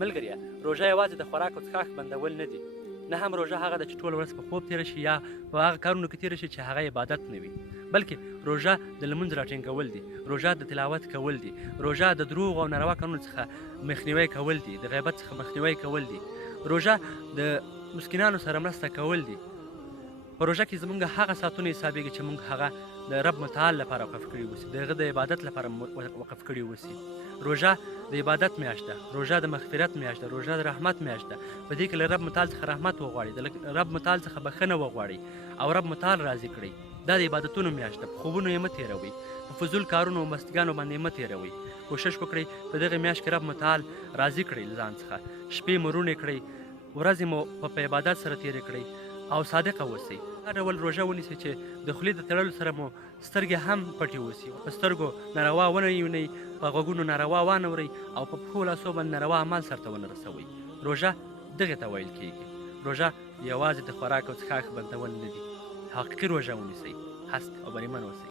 ملګریه، روژه یوازې د خوراک او څښاک بندول نه دي، نه هم روژه هغه ده چې ټوله ورځ په خوب تېره شي یا په هغه کارونو کې تېره شي چې هغه عبادت نه وي، بلکې روژه د لمونځ راټینګول دي، روژه د تلاوت کول دي، روژه د دروغو او ناروا کارونو څخه مخنیوی کول دي، د غیبت څخه مخنیوی کول دي، روژه د مسکینانو سره مرسته کول دي. په روژه کې زموږ هغه ساعتونه حسابېږي چې موږ هغه د رب متعال لپاره وقف کړي اوسي، د هغه د عبادت لپاره وقف کړي اوسي. روژه د عبادت میاشت ده، روژه د مغفرت میاشت ده، روژه د رحمت میاشت ده. په دې کې له رب متعال څخه رحمت وغواړئ، د رب متعال څخه بښنه وغواړئ او رب متعال راضي کړئ. دا د عبادتونو میاشت ده، په خوبونو یې مه تېروئ، په فضول کارونو او مستګانو باندې مه تېروئ. کوشش وکړئ په دغه میاشت کې رب متعال راضي کړئ له ځان څخه، شپې مو روڼې کړئ، ورځې مو په عبادت سره تېرې کړئ او صادقه اوسئ. هر ډول روژه ونیسئ چې د خولې د تړلو سره مو سترګې هم پټې اوسي، په سترګو ناروا ونه وینئ، په غوږونو ناروا وانه اورئ او په پښو لاسو باندې ناروا عمل سرته ونه رسوئ. روژه دغې ته ویل کیږي. روژه یوازې د خوراک او څښاک بندول نه دي. حقیقي روژه ونیسئ، هست او بریمن اوسئ.